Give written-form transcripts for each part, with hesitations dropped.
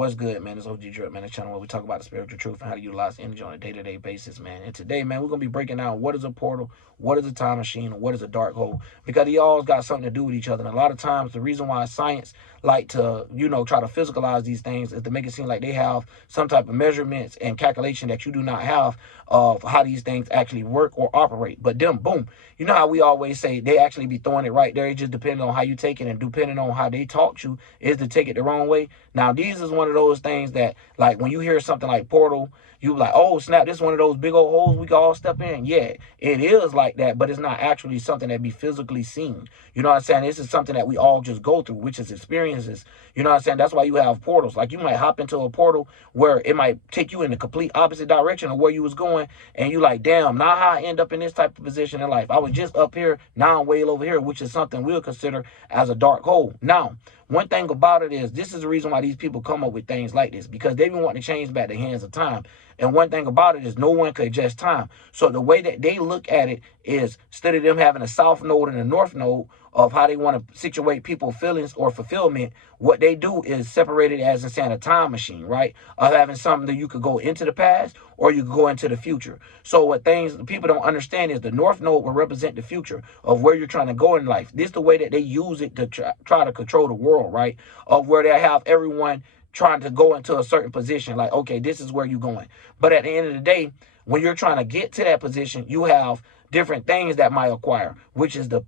What's good, man? It's OG Drip, man. The channel where we talk about the spiritual truth and how to utilize energy on a day-to-day basis, man. And today, man, we're gonna be breaking down what is a portal, what is a time machine, and what is a dark hole, because they all got something to do with each other. And a lot of times, the reason why science like to, try to physicalize these things is to make it seem like they have some type of measurements and calculation that you do not have of how these things actually work or operate. But then, boom, you know how we always say they actually be throwing it right there. It just depends on how you take it, and depending on how they taught you is to take it the wrong way. Now, these is one of those things that, like, when you hear something like portal, you like, oh, snap, this is one of those big old holes we can all step in. Yeah, it is like that, but it's not actually something that be physically seen. You know what I'm saying? This is something that we all just go through, which is experiences. You know what I'm saying? That's why you have portals. Like, you might hop into a portal where it might take you in the complete opposite direction of where you was going, and you like, damn, now how I end up in this type of position in life. I was just up here, now I'm way over here, which is something we'll consider as a dark hole. Now, one thing about it is, this is the reason why these people come up with things like this, because they've been wanting to change back the hands of time. And one thing about it is, no one could adjust time. So the way that they look at it is, instead of them having a south node and a north node of how they want to situate people's feelings or fulfillment, what they do is separate it as, saying, a time machine, right? Of having something that you could go into the past or you could go into the future. So what things people don't understand is, the north node will represent the future of where you're trying to go in life. This is the way that they use it to try to control the world, right? Of where they have everyone trying to go into a certain position, like, okay, this is where you're going. But at the end of the day, when you're trying to get to that position, you have different things that might acquire, which is the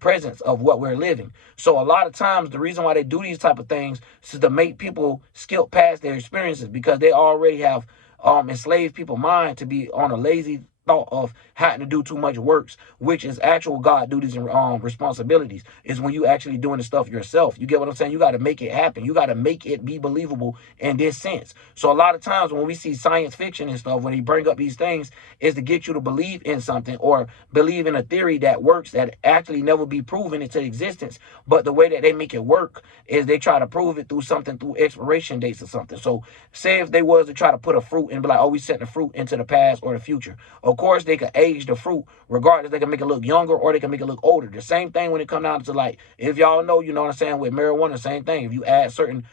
presence of what we're living. So a lot of times, the reason why they do these type of things is to make people skip past their experiences, because they already have enslaved people's mind to be on a lazy thought of having to do too much works, which is actual God duties and responsibilities, is when you actually doing the stuff yourself. You get what I'm saying? You got to make it happen. You got to make it be believable in this sense. So a lot of times when we see science fiction and stuff, when they bring up these things, is to get you to believe in something or believe in a theory that works, that actually never be proven into existence. But the way that they make it work is they try to prove it through something, through expiration dates or something. So say if they was to try to put a fruit and be like, oh, we setting the fruit into the past or the future. Of course, they could age the fruit regardless. They can make it look younger or they can make it look older. The same thing when it comes down to, like, if y'all know, you know what I'm saying, with marijuana, same thing. If you add certain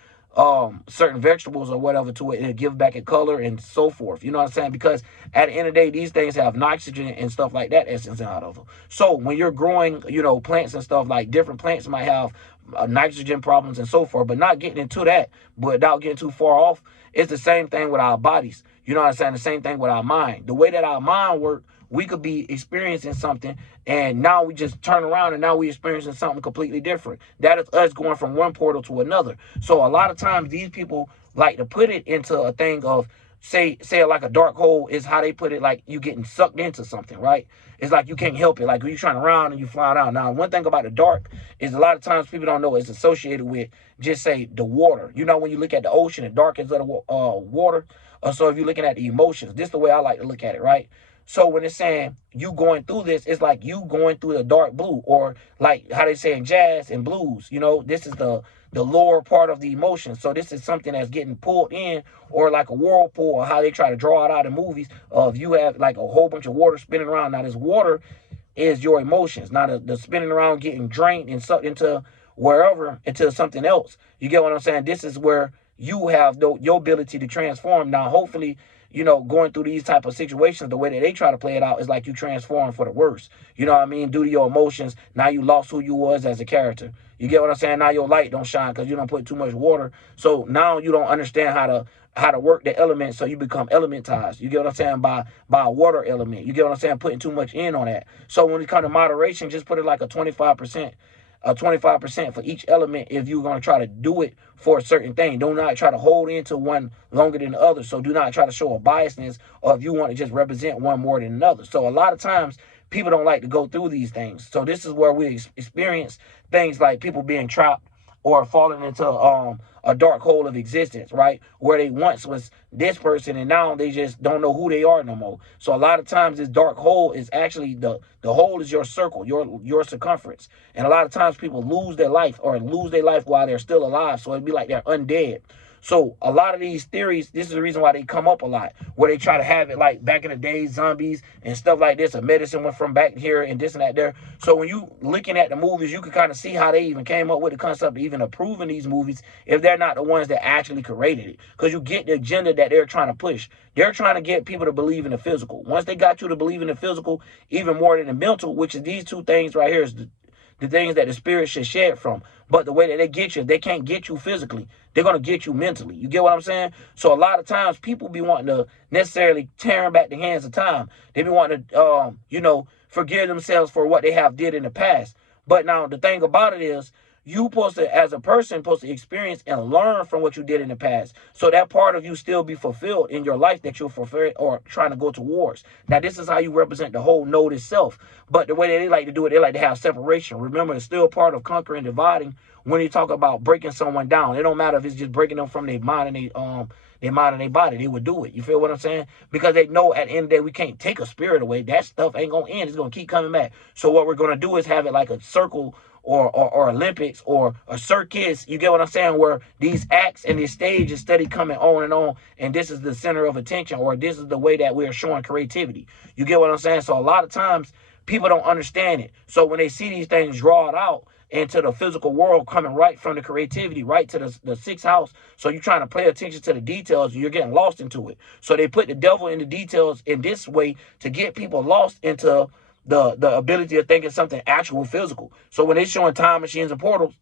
vegetables or whatever to it, it'll give back a color and so forth. You know what I'm saying? Because at the end of the day, these things have nitrogen and stuff like that essence out of them. So when you're growing, plants and stuff, like, different plants might have nitrogen problems and so forth, but not getting into that, but without getting too far off, it's the same thing with our bodies. You know what I'm saying? The same thing with our mind. The way that our mind works, we could be experiencing something, and now we just turn around and now we're experiencing something completely different. That is us going from one portal to another. So a lot of times these people like to put it into a thing of, say like a dark hole is how they put it, like you getting sucked into something, right? It's like you can't help it. Like when you're trying to run and you fly out. Now, one thing about the dark is, a lot of times people don't know it's associated with, just say, the water. You know, when you look at the ocean, the dark is of the water. So if you're looking at the emotions, this is the way I like to look at it, right? So when it's saying you going through this, it's like you going through the dark blue, or like how they say in jazz and blues, this is the lower part of the emotion. So this is something that's getting pulled in, or like a whirlpool, or how they try to draw it out in movies of, you have like a whole bunch of water spinning around. Now this water is your emotions. Now the spinning around, getting drained and sucked into wherever, into something else. You get what I'm saying? This is where you have your ability to transform. Now, hopefully, going through these type of situations, the way that they try to play it out is like you transform for the worse. You know what I mean? Due to your emotions, now you lost who you was as a character. You get what I'm saying? Now your light don't shine because you don't put too much water. So now you don't understand how to work the element, so you become elementized. You get what I'm saying? By a water element. You get what I'm saying? Putting too much in on that. So when it comes to moderation, just put it like a 25%. 25% for each element if you're going to try to do it for a certain thing. Do not try to hold into one longer than the other. So do not try to show a biasness, or if you want to just represent one more than another. So a lot of times people don't like to go through these things. So this is where we experience things like people being trapped or falling into a dark hole of existence, right? Where they once was this person and now they just don't know who they are no more. So a lot of times this dark hole is actually, the hole is your circle, your circumference. And a lot of times people lose their life while they're still alive. So it'd be like they're undead. So a lot of these theories, this is the reason why they come up a lot, where they try to have it like back in the days, zombies and stuff like this, a medicine went from back here and this and that there. So when you looking at the movies, you can kind of see how they even came up with the concept of even approving these movies if they're not the ones that actually created it. Because you get the agenda that they're trying to push. They're trying to get people to believe in the physical. Once they got you to believe in the physical, even more than the mental, which is these two things right here, is the things that the spirit should shed from. But the way that they get you, they can't get you physically. They're going to get you mentally. You get what I'm saying? So a lot of times people be wanting to necessarily tearing back the hands of time. They be wanting to, forgive themselves for what they have did in the past. But now the thing about it is, you supposed to, as a person, supposed to experience and learn from what you did in the past. So that part of you still be fulfilled in your life that you're fulfilled or trying to go towards. Now, this is how you represent the whole node itself. But the way that they like to do it, they like to have separation. Remember, it's still part of conquering, dividing. When you talk about breaking someone down, it don't matter if it's just breaking them from their mind and their mind and their body. They would do it. You feel what I'm saying? Because they know at the end of the day, we can't take a spirit away. That stuff ain't going to end. It's going to keep coming back. So what we're going to do is have it like a circle or Olympics or a circus, you get what I'm saying, where these acts and these stages steady coming on, and this is the center of attention, or this is the way that we're showing creativity. You get what I'm saying? So a lot of times people don't understand it. So when they see these things draw it out into the physical world, coming right from the creativity, right to the sixth house. So you're trying to pay attention to the details, you're getting lost into it. So they put the devil in the details in this way to get people lost into the ability of thinking something actual physical. So when they're showing time machines and portals,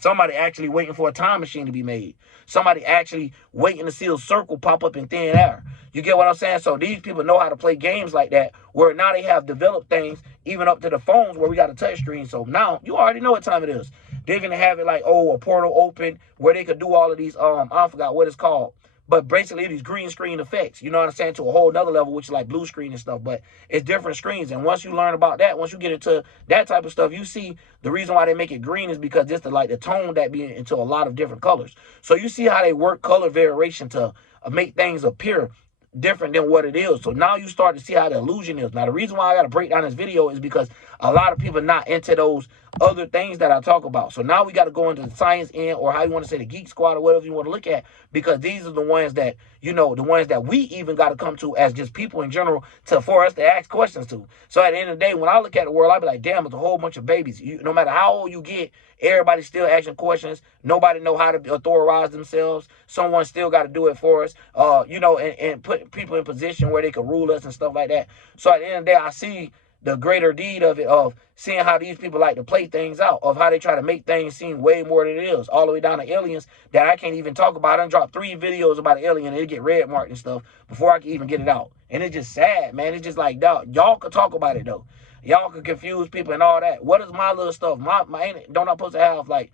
somebody actually waiting for a time machine to be made. Somebody actually waiting to see a circle pop up in thin air. You get what I'm saying? So these people know how to play games like that, where now they have developed things, even up to the phones where we got a touch screen. So now you already know what time it is. They're going to have it like, a portal open where they could do all of these, I forgot what it's called. But basically, these green screen effects, you know what I'm saying, to a whole nother level, which is like blue screen and stuff. But it's different screens. And once you learn about that, once you get into that type of stuff, you see the reason why they make it green is because just the tone that be into a lot of different colors. So you see how they work color variation to make things appear different than what it is. So now you start to see how the illusion is. Now, the reason why I got to break down this video is because a lot of people are not into those other things that I talk about. So now we got to go into the science end, or how you want to say the geek squad, or whatever you want to look at, because these are the ones that, the ones that we even got to come to as just people in general for us to ask questions to. So at the end of the day, when I look at the world, I be like, damn, it's a whole bunch of babies. No matter how old you get, everybody's still asking questions. Nobody know how to authorize themselves. Someone still got to do it for us, and put people in position where they can rule us and stuff like that. So at the end of the day, I see the greater deed of it, of seeing how these people like to play things out, of how they try to make things seem way more than it is, all the way down to aliens that I can't even talk about. I done dropped 3 videos about an alien and it get red marked and stuff before I can even get it out. And it's just sad, man. It's just like, dog, y'all could talk about it though. Y'all could confuse people and all that. What is my little stuff? Don't I supposed to have like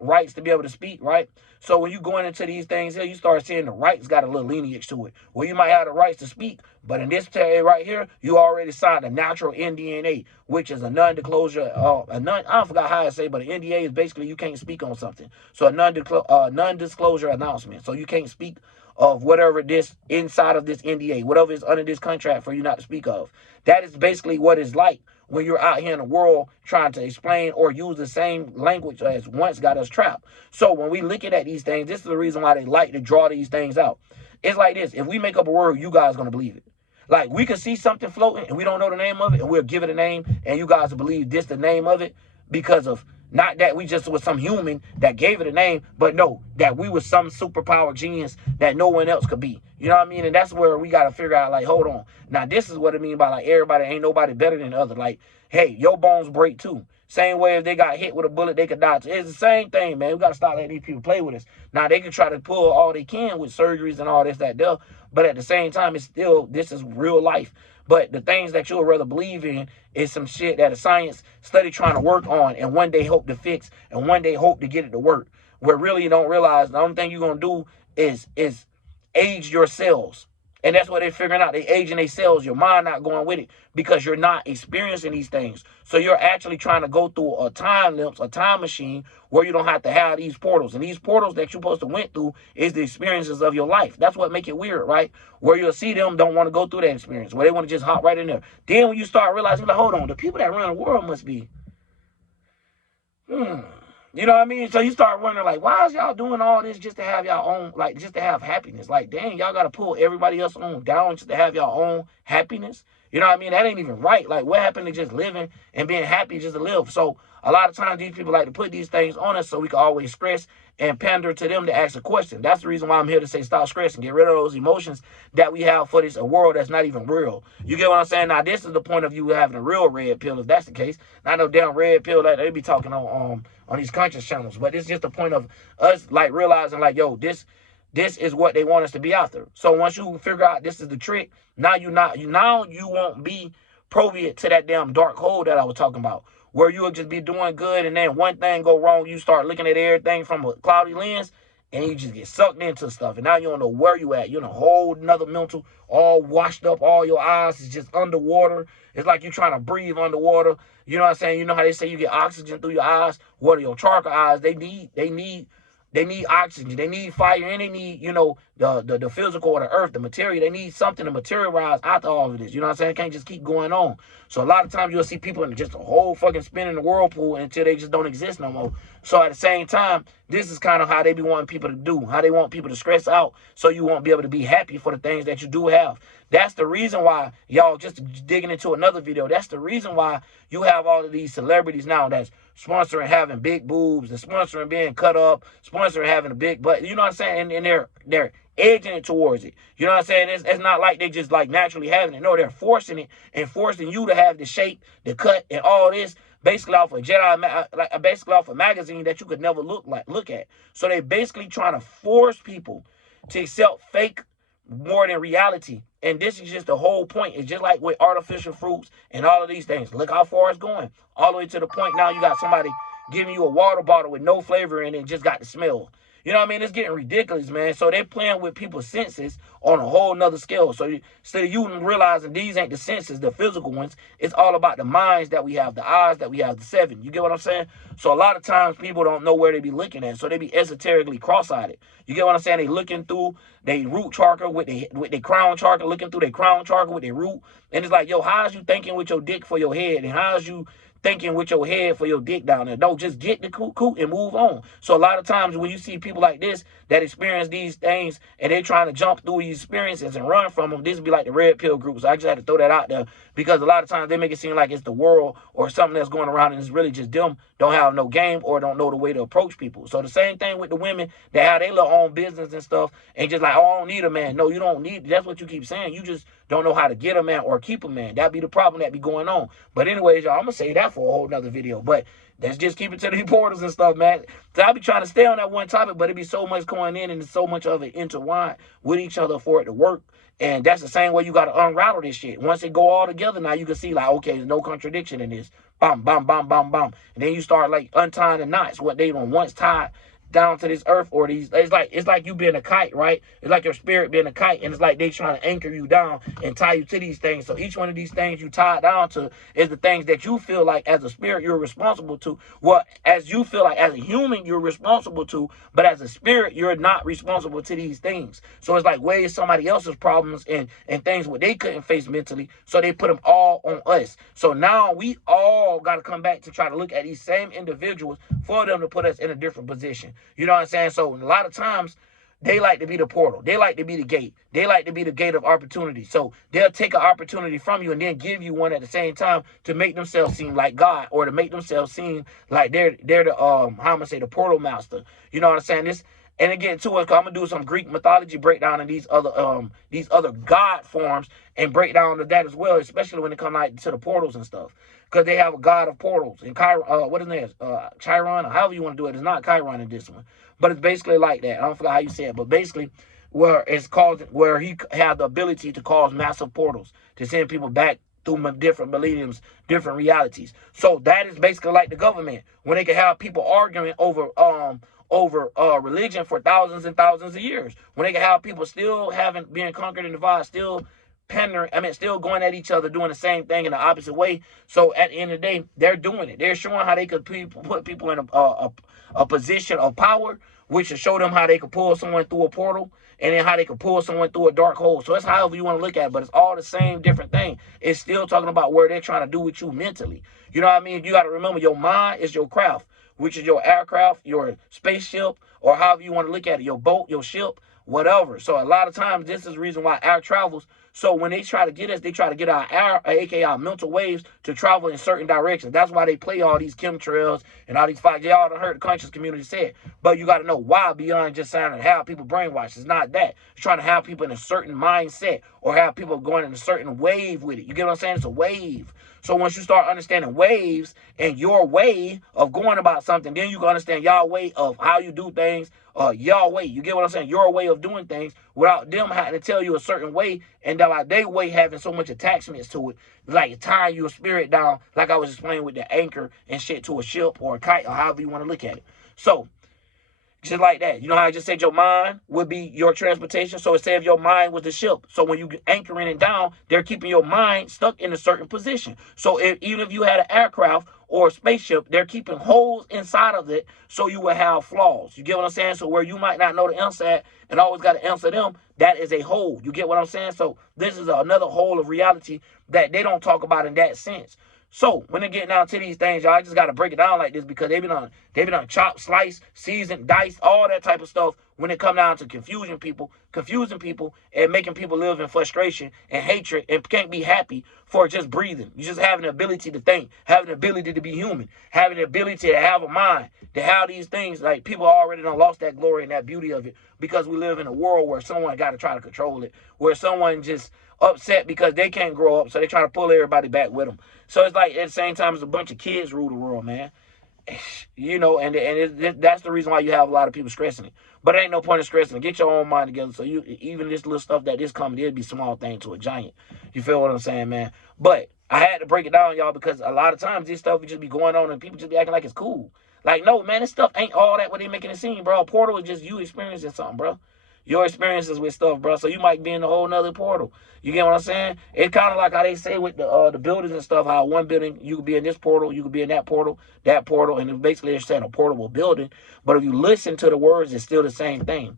rights to be able to speak, right? So when you going into these things here, you start seeing the rights got a little lineage to it, where you might have the rights to speak, but in this right here, you already signed a natural NDA, which is a non-disclosure, I forgot how I say, but an NDA is basically you can't speak on something. So a non-disclosure announcement. So you can't speak of whatever this inside of this NDA, whatever is under this contract for you not to speak of. That is basically what it's like when you're out here in the world trying to explain or use the same language as once got us trapped. So when we looking at these things, this is the reason why they like to draw these things out. It's like this. If we make up a word, you guys are going to believe it. Like, we could see something floating and we don't know the name of it, and we'll give it a name, and you guys will believe this the name of it because of not that we just was some human that gave it a name, but no, that we was some superpower genius that no one else could be. You know what I mean? And that's where we got to figure out, like, hold on. Now, this is what I mean by, like, everybody, ain't nobody better than the other. Like, hey, your bones break too. Same way if they got hit with a bullet, they could die too. It's the same thing, man. We got to stop letting these people play with us. Now, they can try to pull all they can with surgeries and all this, that, there. But at the same time, it's still, this is real life. But the things that you'll rather believe in is some shit that a science study trying to work on and one day hope to fix and one day hope to get it to work. Where really you don't realize the only thing you're going to do is age your cells. And that's what they're figuring out. They aging their cells. Your mind not going with it because you're not experiencing these things. So you're actually trying to go through a time lapse, a time machine, where you don't have to have these portals. And these portals that you're supposed to went through is the experiences of your life. That's what make it weird, right? Where you'll see them don't want to go through that experience, where they want to just hop right in there. Then when you start realizing, like, hold on, the people that run the world must be, You know what I mean? So you start wondering, like, why is y'all doing all this just to have y'all own, like, just to have happiness? Like, dang, y'all got to pull everybody else on down just to have y'all own happiness? You know what I mean? That ain't even right. Like, what happened to just living and being happy just to live? So a lot of times these people like to put these things on us so we can always stress and pander to them to ask a question. That's the reason why I'm here to say stop stressing, get rid of those emotions that we have for this a world that's not even real. You get what I'm saying? Now, this is the point of you having a real red pill, if that's the case. Not no damn red pill that they be talking on these conscious channels. But it's just the point of us like realizing like, yo, this is what they want us to be after. So once you figure out this is the trick, now you won't be privy to that damn dark hole that I was talking about, where you'll just be doing good and then one thing go wrong, you start looking at everything from a cloudy lens and you just get sucked into stuff. And now you don't know where you at. You're in a whole nother mental, all washed up, all your eyes is just underwater. It's like you're trying to breathe underwater. You know what I'm saying? You know how they say you get oxygen through your eyes? What are your charcoal eyes? They need oxygen. They need fire, and they need, the physical or the earth, the material. They need something to materialize after all of this. You know what I'm saying? It can't just keep going on. So a lot of times you'll see people in just a whole fucking spin in the whirlpool until they just don't exist no more. So at the same time, this is kind of how they be wanting people to do, how they want people to stress out so you won't be able to be happy for the things that you do have. That's the reason why, y'all, just digging into another video, that's the reason why you have all of these celebrities now that's sponsoring having big boobs and sponsoring being cut up, sponsoring having a big butt. You know what I'm saying? And they're edging it towards it. You know what I'm saying? It's not like they just like naturally having it. No, they're forcing it and forcing you to have the shape, the cut, and all this basically off a basically off a magazine that you could never look at. So they basically trying to force people to accept fake more than reality. And this is just the whole point. It's just like with artificial fruits and all of these things. Look how far it's going. All the way to the point now you got somebody giving you a water bottle with no flavor in it and just got the smell. You know what I mean? It's getting ridiculous, man. So they're playing with people's senses on a whole nother scale. So instead of you realizing these ain't the senses, the physical ones, it's all about the minds that we have, the eyes that we have, the seven. You get what I'm saying? So a lot of times people don't know where they be looking at. So they be esoterically cross-eyed. You get what I'm saying? They looking through they root chakra with their crown chakra, looking through their crown chakra with their root. And it's like, yo, how's you thinking with your dick for your head? And how's you thinking with your head for your dick down there? Don't just get the coot and move on. So a lot of times when you see people like this that experience these things and they're trying to jump through these experiences and run from them, this would be like the red pill group. So I just had to throw that out there because a lot of times they make it seem like it's the world or something that's going around and it's really just them don't have no game or don't know the way to approach people. So the same thing with the women that have their little own business and stuff and just like, oh, I don't need a man. No, you don't need. That's what you keep saying. You just don't know how to get a man or keep a man. That'd be the problem that be going on. But anyways, y'all, I'm going to say that for a whole nother video. But let's just keep it to the portals and stuff, man. So I be trying to stay on that one topic, but it be so much going in and so much of it intertwined with each other for it to work. And that's the same way you got to unravel this shit. Once it go all together, now you can see like, okay, there's no contradiction in this. Bam, bam, bam, bam, bam. And then you start like untying the knots, what they don't once tied down to this earth or these. It's like you being a kite, right? It's like your spirit being a kite, and it's like they trying to anchor you down and tie you to these things. So each one of these things you tie down to is the things that you feel like as a spirit you're responsible to. Well, as you feel like as a human you're responsible to, but as a spirit you're not responsible to these things. So it's like weighing somebody else's problems and things what they couldn't face mentally, so they put them all on us. So now we all got to come back to try to look at these same individuals for them to put us in a different position. You know what I'm saying? So a lot of times they like to be the portal. They like to be the gate. They like to be the gate of opportunity. So they'll take an opportunity from you and then give you one at the same time to make themselves seem like God or to make themselves seem like they're the how I'm gonna say the portal master. You know what I'm saying? This and again too, I'm gonna do some Greek mythology breakdown in these other god forms and break down to that as well, especially when it comes like to the portals and stuff. Because they have a god of portals. And what is it? Chiron, or however you want to do it. It's not Chiron in this one. But it's basically like that. I don't forget how you say it. But basically, where he had the ability to cause massive portals to send people back through different millenniums, different realities. So that is basically like the government. When they can have people arguing over religion for thousands and thousands of years. When they can have people still being conquered and divided, still still going at each other, doing the same thing in the opposite way. So at the end of the day, they're doing it. They're showing how they could put people in a position of power, which will show them how they could pull someone through a portal, and then how they could pull someone through a dark hole. So it's however you want to look at it, but it's all the same different thing. It's still talking about where they're trying to do with you mentally. You know what I mean? You got to remember your mind is your craft. which is your aircraft, your spaceship, or however you want to look at it, your boat, your ship, whatever. So a lot of times, this is the reason why air travels. So when they try to get us, they try to get our air, aka our mental waves, to travel in certain directions. That's why they play all these chemtrails and all these fights. Y'all done heard the conscious community say it. But you got to know why beyond just saying to have people brainwashed. It's not that. It's trying to have people in a certain mindset or have people going in a certain wave with it. You get what I'm saying? It's a wave. So once you start understanding waves and your way of going about something, then you can understand y'all way of how you do things, y'all way. You get what I'm saying? Your way of doing things without them having to tell you a certain way, and that like they way having so much attachments to it, like tying your spirit down, like I was explaining with the anchor and shit to a ship or a kite or however you want to look at it. So just like that. You know how I just said your mind would be your transportation? So it said if your mind was the ship. So when you anchoring it down, they're keeping your mind stuck in a certain position. So even if you had an aircraft or a spaceship, they're keeping holes inside of it so you will have flaws. You get what I'm saying? So where you might not know the answer at and always got to answer them, that is a hole. You get what I'm saying? So this is another hole of reality that they don't talk about in that sense. So when they get down to these things, y'all, I just got to break it down like this because they've been on chop, slice, season, dice, all that type of stuff when it come down to confusing people and making people live in frustration and hatred and can't be happy for just breathing. You just having the ability to think, having the ability to be human, having the ability to have a mind, to have these things. Like people already done lost that glory and that beauty of it because we live in a world where someone got to try to control it, where someone just upset because they can't grow up, so they try to pull everybody back with them. So it's like at the same time, it's a bunch of kids rule the world, man. You know, that's the reason why you have a lot of people stressing it. But it ain't no point in stressing it. Get your own mind together. So you even this little stuff that is coming, it'll be small thing to a giant. You feel what I'm saying, man? But I had to break it down, y'all, because a lot of times this stuff would just be going on and people just be acting like it's cool. Like, no, man, this stuff ain't all that what they making it seem, bro. A portal is just you experiencing something, bro. Your experiences with stuff, bro. So you might be in a whole nother portal. You get what I'm saying? It's kind of like how they say with the buildings and stuff, how one building, you could be in this portal, you could be in that portal, and it's basically they're saying a portable building. But if you listen to the words, it's still the same thing.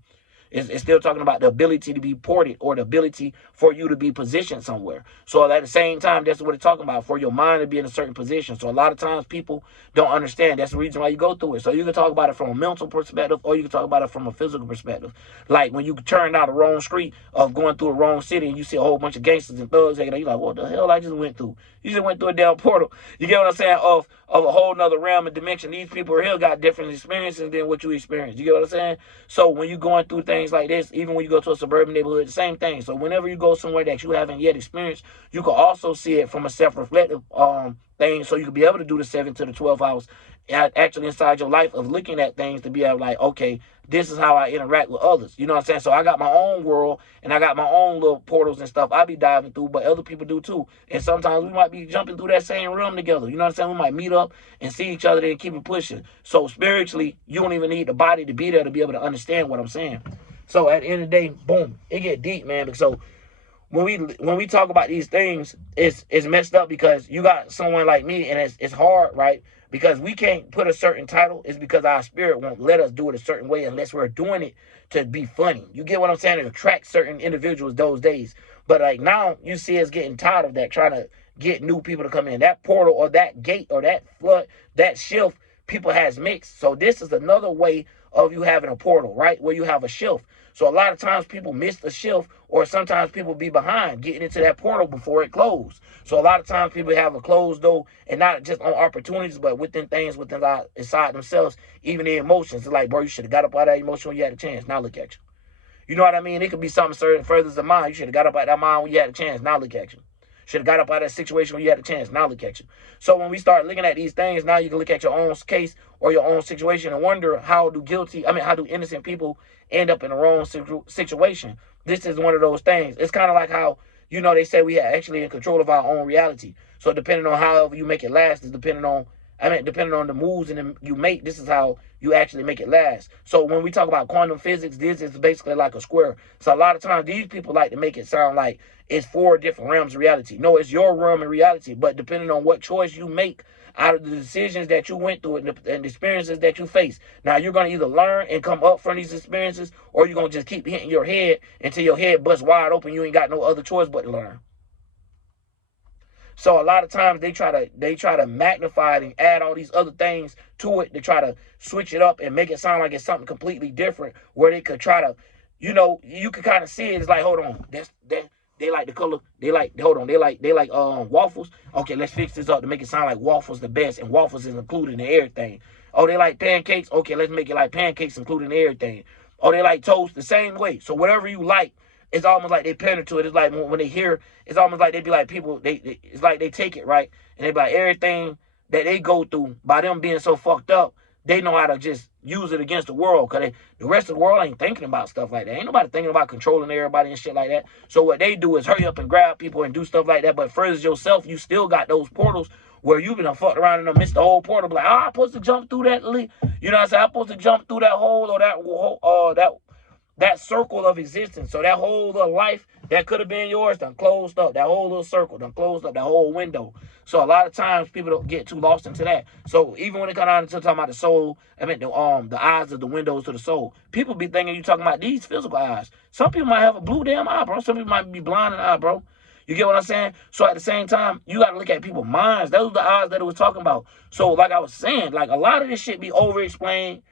It's still talking about the ability to be ported or the ability for you to be positioned somewhere. So at the same time, that's what it's talking about, for your mind to be in a certain position. So a lot of times people don't understand. That's the reason why you go through it. So you can talk about it from a mental perspective or you can talk about it from a physical perspective. Like when you turn down the wrong street of going through a wrong city and you see a whole bunch of gangsters and thugs, you're like, what the hell I just went through? You just went through a damn portal. You get what I'm saying? Of a whole nother realm and dimension. These people here got different experiences than what you experienced. You get what I'm saying? So when you're going through things like this, even when you go to a suburban neighborhood, the same thing. So whenever you go somewhere that you haven't yet experienced, you can also see it from a self-reflective thing. So you can be able to do the 7 to the 12 hours actually inside your life of looking at things to be able like, okay, this is how I interact with others. You know what I'm saying? So I got my own world and I got my own little portals and stuff I be diving through, but other people do too. And sometimes we might be jumping through that same realm together. You know what I'm saying? We might meet up and see each other and keep it pushing. So spiritually, you don't even need the body to be there to be able to understand what I'm saying. So at the end of the day, boom, it get deep, man. So when we talk about these things, it's messed up because you got someone like me, and it's hard, right? Because we can't put a certain title. It's because our spirit won't let us do it a certain way unless we're doing it to be funny. You get what I'm saying? To attract certain individuals those days. But like now, you see us getting tired of that, trying to get new people to come in. That portal or that gate or that flood, that shift, people has mixed. So this is another way of you having a portal, right? Where you have a shift. So a lot of times people miss the shift, or sometimes people be behind getting into that portal before it closed. So a lot of times people have a closed door, and not just on opportunities, but within things within inside themselves, even their emotions. It's like, bro, you should have got up out of that emotion when you had a chance. Now look at you. You know what I mean? It could be something certain further than mine. You should have got up out of that mind when you had a chance. Now look at you. Should have got up out of that situation when you had a chance. Now look at you. So when we start looking at these things, now you can look at your own case or your own situation and wonder how do innocent people end up in the wrong situation. This is one of those things. It's kind of like how, they say we are actually in control of our own reality. So depending on however you make it last is depending on the moves you make, this is how you actually make it last. So when we talk about quantum physics, this is basically like a square. So a lot of times these people like to make it sound like it's 4 different realms of reality. No, it's your realm of reality. But depending on what choice you make out of the decisions that you went through and the experiences that you face, now you're going to either learn and come up from these experiences, or you're going to just keep hitting your head until your head busts wide open. You ain't got no other choice but to learn. So a lot of times they try to magnify it and add all these other things to it to try to switch it up and make it sound like it's something completely different, where they could try to, you could kind of see it. It's like, hold on, that they like the color. They like, hold on, they like waffles. Okay, let's fix this up to make it sound like waffles the best, and waffles is included in everything. Oh, they like pancakes. Okay, let's make it like pancakes including everything. Oh, they like toast the same way. So whatever you like, it's almost like they pander to it. It's like when they hear, it's almost like they be like people. It's like they take it right, and they be like, everything that they go through by them being so fucked up, they know how to just use it against the world, because the rest of the world ain't thinking about stuff like that. Ain't nobody thinking about controlling everybody and shit like that. So what they do is hurry up and grab people and do stuff like that. But furthers yourself, you still got those portals where you've been fucked around and missed the whole portal. Like, I'm supposed to jump through that, you know what I'm saying? I'm supposed to jump through that hole, or that circle of existence. So that whole little life that could have been yours done closed up. That whole little circle done closed up, that whole window. So a lot of times people don't get too lost into that. So even when it comes down to talking about the soul, I mean the eyes are the windows to the soul. People be thinking you talking about these physical eyes. Some people might have a blue damn eye, bro. Some people might be blind in the eye, bro. You get what I'm saying? So at the same time, you got to look at people's minds. Those are the eyes that it was talking about. So like I was saying, like a lot of this shit be over explained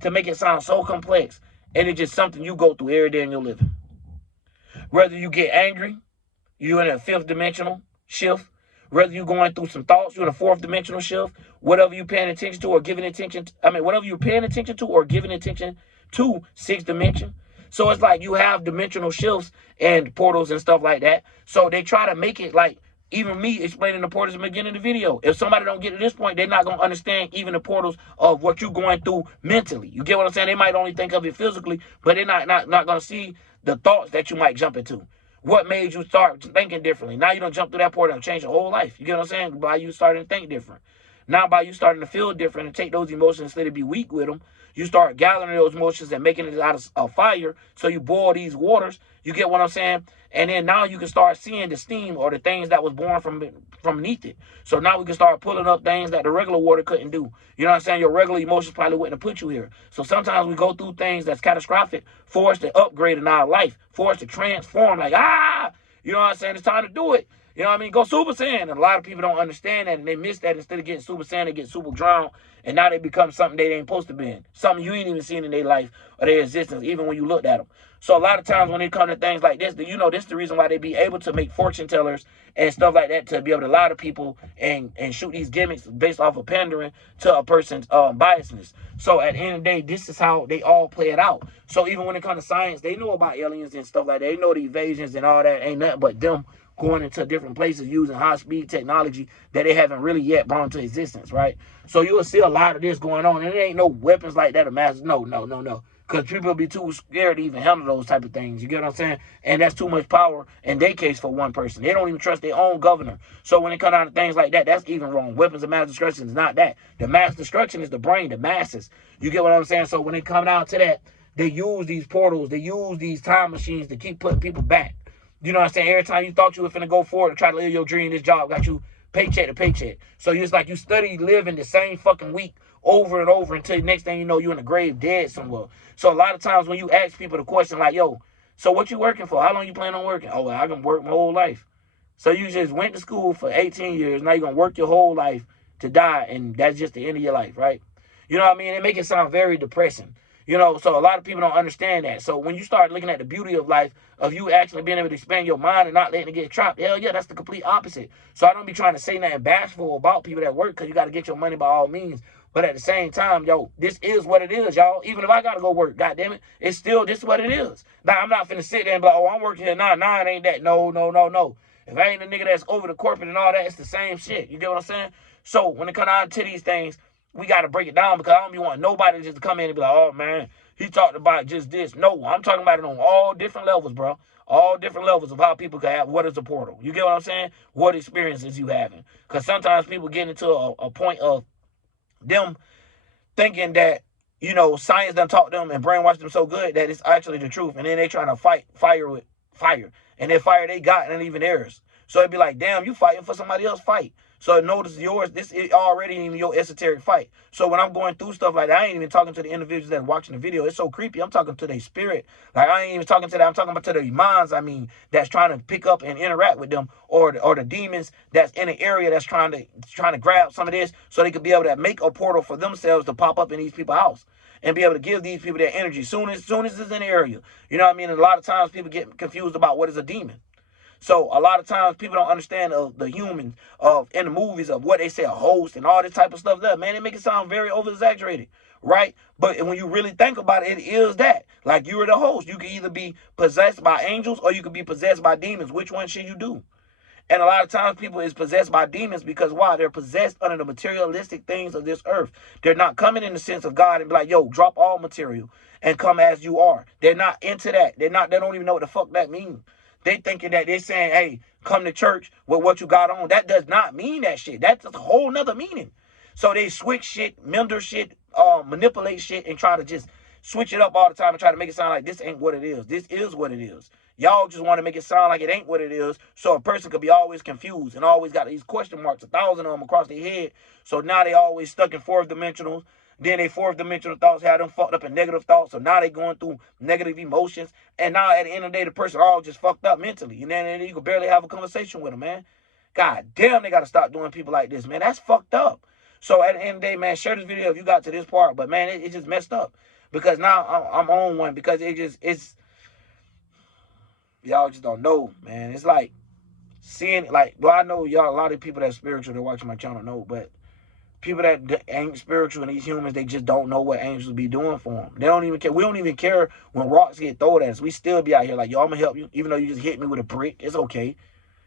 to make it sound so complex. And it's just something you go through every day in your living. Whether you get angry, you're in a fifth dimensional shift. Whether you're going through some thoughts, you're in a fourth dimensional shift. Whatever you're paying attention to or giving attention to, whatever you're paying attention to or giving attention to, sixth dimension. So it's like you have dimensional shifts and portals and stuff like that. So they try to make it like, even me explaining the portals at the beginning of the video. If somebody don't get to this point, they're not going to understand even the portals of what you're going through mentally. You get what I'm saying? They might only think of it physically, but they're not going to see the thoughts that you might jump into. What made you start thinking differently? Now you don't jump through that portal and change your whole life. You get what I'm saying? By you starting to think different. Now by you starting to feel different and take those emotions instead of be weak with them, you start gathering those emotions and making it out of fire. So you boil these waters. You get what I'm saying? And then now you can start seeing the steam or the things that was born from beneath it. So now we can start pulling up things that the regular water couldn't do. You know what I'm saying? Your regular emotions probably wouldn't have put you here. So sometimes we go through things that's catastrophic for us to upgrade in our life, for us to transform. Like, you know what I'm saying? It's time to do it. You know what I mean? Go Super Saiyan. And a lot of people don't understand that, and they miss that. Instead of getting Super Saiyan, they get super drowned, and now they become something they ain't supposed to be in. Something you ain't even seen in their life or their existence, even when you looked at them. So a lot of times when it comes to things like this, this is the reason why they be able to make fortune tellers and stuff like that, to be able to lie to people and shoot these gimmicks based off of pandering to a person's biasness. So at the end of the day, this is how they all play it out. So even when it comes to science, they know about aliens and stuff like that. They know the evasions and all that ain't nothing but them going into different places using high-speed technology that they haven't really yet brought into existence, right? So you will see a lot of this going on, and it ain't no weapons like that or massive. No. Because people will be too scared to even handle those type of things. You get what I'm saying? And that's too much power in their case for one person. They don't even trust their own governor. So when it comes down to things like that, that's even wrong. Weapons of mass destruction is not that. The mass destruction is the brain, the masses. You get what I'm saying? So when it comes down to that, they use these portals, they use these time machines to keep putting people back. You know what I'm saying? Every time you thought you were finna go forward and try to live your dream, this job got you paycheck to paycheck. So it's like you study living the same fucking week over and over until the next thing you know, you're in the grave dead somewhere. So a lot of times when you ask people the question like, yo, so what you working for? How long you plan on working? Oh, well, I can work my whole life. So you just went to school for 18 years. Now you're going to work your whole life to die, and that's just the end of your life, right? You know what I mean? It make it sound very depressing. You know, so a lot of people don't understand that. So when you start looking at the beauty of life, of you actually being able to expand your mind and not letting it get trapped, hell yeah, that's the complete opposite. So I don't be trying to say nothing bashful about people that work, because you got to get your money by all means. But at the same time, yo, this is what it is, y'all. Even if I got to go work, goddamn it, it's still just what it is. Now, I'm not finna sit there and be like, oh, I'm working here. Nah, it ain't that. No. If I ain't the nigga that's over the corporate and all that, it's the same shit. You get what I'm saying? So when it comes down to these things, we got to break it down, because I don't be wanting nobody just to come in and be like, oh, man, he talked about just this. No, I'm talking about it on all different levels, bro. All different levels of how people can have what is a portal. You get what I'm saying? What experiences you having. Because sometimes people get into a point of them thinking that, science done taught them and brainwashed them so good that it's actually the truth. And then they trying to fight fire with fire. And that fire they got ain't even theirs. So it'd be like, damn, you fighting for somebody else's fight. So notice yours, this is already in your esoteric fight. So when I'm going through stuff like that, I ain't even talking to the individuals that are watching the video. It's so creepy. I'm talking to their spirit. Like I ain't even talking to that. I'm talking about to their minds, I mean, that's trying to pick up and interact with them, or the demons that's in the area that's trying to grab some of this so they could be able to make a portal for themselves to pop up in these people's house and be able to give these people their energy soon as it's in the area. You know what I mean? And a lot of times people get confused about what is a demon. So a lot of times people don't understand the humans in the movies of what they say a host and all this type of stuff. That man, it make it sound very over exaggerated, right? But when you really think about it, it is that. Like you are the host. You can either be possessed by angels or you can be possessed by demons. Which one should you do? And a lot of times people is possessed by demons because why? They're possessed under the materialistic things of this earth. They're not coming in the sense of God and be like, yo, drop all material and come as you are. They're not into that. They don't even know what the fuck that means. They thinking that they're saying, hey, come to church with what you got on. That does not mean that shit. That's a whole nother meaning. So they switch shit, mender shit, manipulate shit, and try to just switch it up all the time and try to make it sound like this ain't what it is. This is what it is. Y'all just want to make it sound like it ain't what it is, so a person could be always confused and always got these question marks, 1,000 of them across their head. So now they always stuck in fourth dimensional. Then they fourth dimensional thoughts had them fucked up in negative thoughts. So now they going through negative emotions. And now at the end of the day, the person all just fucked up mentally. And then you can barely have a conversation with them, man. God damn, they got to stop doing people like this, man. That's fucked up. So at the end of the day, man, share this video if you got to this part. But, man, it just messed up. Because now I'm on one. Because it's y'all just don't know, man. It's like seeing, like, well, I know y'all, a lot of people that's spiritual that watching my channel know, but people that ain't spiritual and these humans, they just don't know what angels be doing for them. They don't even care. We don't even care when rocks get thrown at us. We still be out here like, yo, I'm going to help you, even though you just hit me with a brick. It's okay.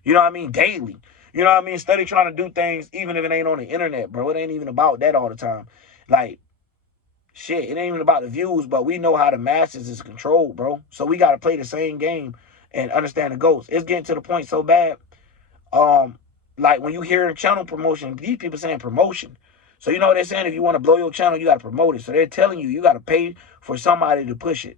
You know what I mean? Daily. You know what I mean? Steady trying to do things, even if it ain't on the internet, bro. It ain't even about that all the time. Like, shit, it ain't even about the views, but we know how the masses is controlled, bro. So we got to play the same game and understand the goals. It's getting to the point so bad. Like when you hear channel promotion, these people saying promotion. So you know what they're saying? If you want to blow your channel, you got to promote it. So they're telling you got to pay for somebody to push it.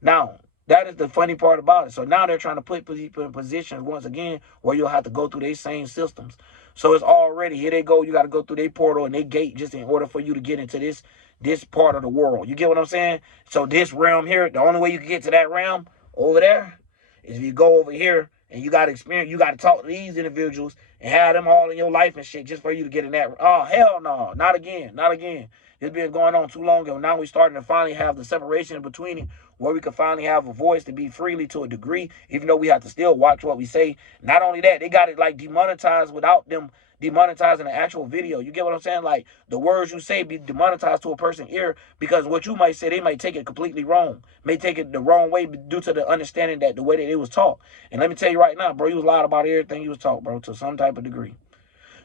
Now, that is the funny part about it. So now they're trying to put people in positions once again where you'll have to go through their same systems. So it's already, here they go. You got to go through their portal and their gate just in order for you to get into this part of the world. You get what I'm saying? So this realm here, the only way you can get to that realm over there is if you go over here and you got to experience, you got to talk to these individuals and have them all in your life and shit just for you to get in that. Oh, hell no. Not again. Not again. It's been going on too long, and now we're starting to finally have the separation between it where we can finally have a voice to be freely to a degree, even though we have to still watch what we say. Not only that, they got it like demonetized without them demonetizing the actual video. You get what I'm saying? Like the words you say be demonetized to a person's ear because what you might say, they might take it completely wrong, may take it the wrong way due to the understanding that the way that it was taught. And let me tell you right now, bro, you was lied about everything you was taught, bro, to some type of degree.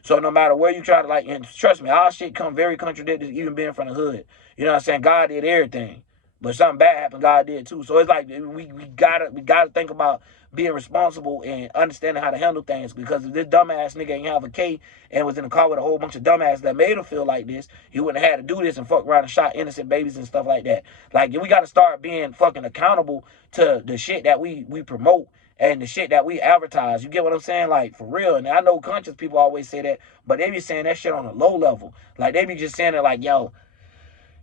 So no matter where you try to, like, and trust me, our shit come very contradicted, even being from the hood. You know what I'm saying? God did everything. But something bad happened, God did too. So it's like we gotta think about being responsible and understanding how to handle things. Because if this dumbass nigga ain't have a K and was in a car with a whole bunch of dumbasses that made him feel like this, he wouldn't have had to do this and fuck around and shot innocent babies and stuff like that. Like, we gotta start being fucking accountable to the shit that we promote and the shit that we advertise. You get what I'm saying? Like, for real. And I know conscious people always say that, but they be saying that shit on a low level. Like, they be just saying it like, yo,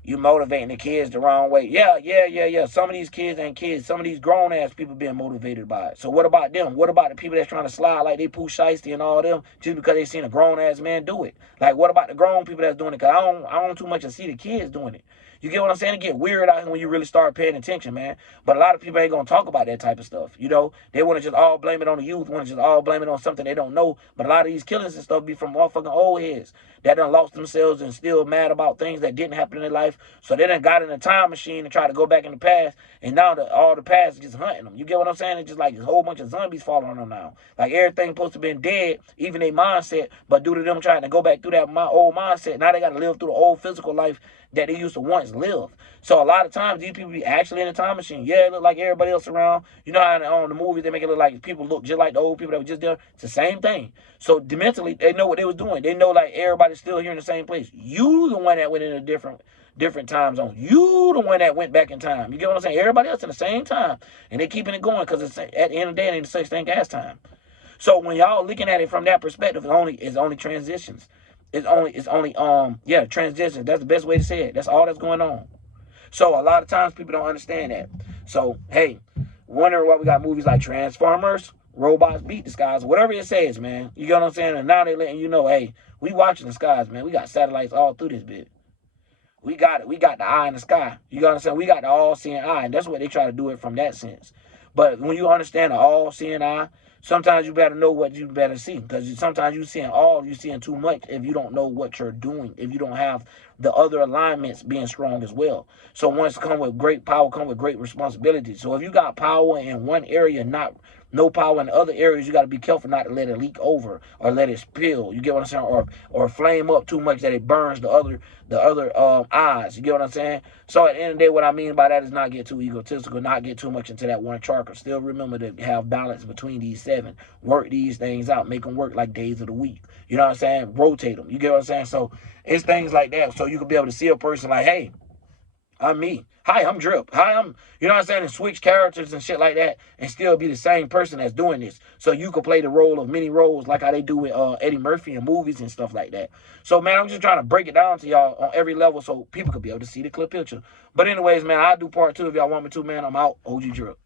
you motivating the kids the wrong way. Yeah. Some of these kids ain't kids. Some of these grown-ass people being motivated by it. So what about them? What about the people that's trying to slide like they Pooh Shiesty and all them just because they seen a grown-ass man do it? Like, what about the grown people that's doing it? Because I don't too much to see the kids doing it. You get what I'm saying? It get weird out here when you really start paying attention, man. But a lot of people ain't going to talk about that type of stuff. You know, they want to just all blame it on the youth, want to just all blame it on something they don't know. But a lot of these killings and stuff be from motherfucking old heads that done lost themselves and still mad about things that didn't happen in their life. So they done got in a time machine and try to go back in the past. And now all the past is just hunting them. You get what I'm saying? It's just like a whole bunch of zombies following them now. Like everything supposed to be dead, even their mindset. But due to them trying to go back through that old mindset, now they got to live through the old physical life that they used to once live. So a lot of times these people be actually in a time machine. Yeah, it look like everybody else around. You know how on the movies they make it look like people look just like the old people that were just there. It's the same thing. So mentally they know what they was doing. They know like everybody's still here in the same place. You the one that went in a different time zone. You the one that went back in time. You get what I'm saying? Everybody else in the same time. And they keeping it going because it's at the end of the day it ain't such thing as time. So when y'all looking at it from that perspective, it's only transitions. It's only yeah, transitions. That's the best way to say it. That's all that's going on. So a lot of times people don't understand that. So hey, wondering why we got movies like Transformers, robots beat the skies, whatever it says, man. You get what I'm saying? And now they letting you know, hey, we watching the skies, man. We got satellites all through this bit. We got it. We got the eye in the sky. You understand? We got the all-seeing eye, and that's what they try to do it from that sense. But when you understand the all-seeing eye, sometimes you better know what you better see, because sometimes you seeing all, you seeing too much if you don't know what you're doing, if you don't have the other alignments being strong as well. So once come with great power, come with great responsibility. So if you got power in one area, not no power in other areas, you got to be careful not to let it leak over or let it spill. You get what I'm saying? Or flame up too much that it burns the other eyes. You get what I'm saying? So at the end of the day, what I mean by that is not get too egotistical, not get too much into that one chakra. Still remember to have balance between these seven. Work these things out. Make them work like days of the week. You know what I'm saying? Rotate them. You get what I'm saying? So it's things like that. So you can be able to see a person like, hey, I'm me. Hi, I'm Drip. Hi, you know what I'm saying? And switch characters and shit like that and still be the same person that's doing this. So you could play the role of many roles like how they do with Eddie Murphy in movies and stuff like that. So, man, I'm just trying to break it down to y'all on every level so people could be able to see the clear picture. But anyways, man, I'll do part two if y'all want me to, man. I'm out. OG Drip.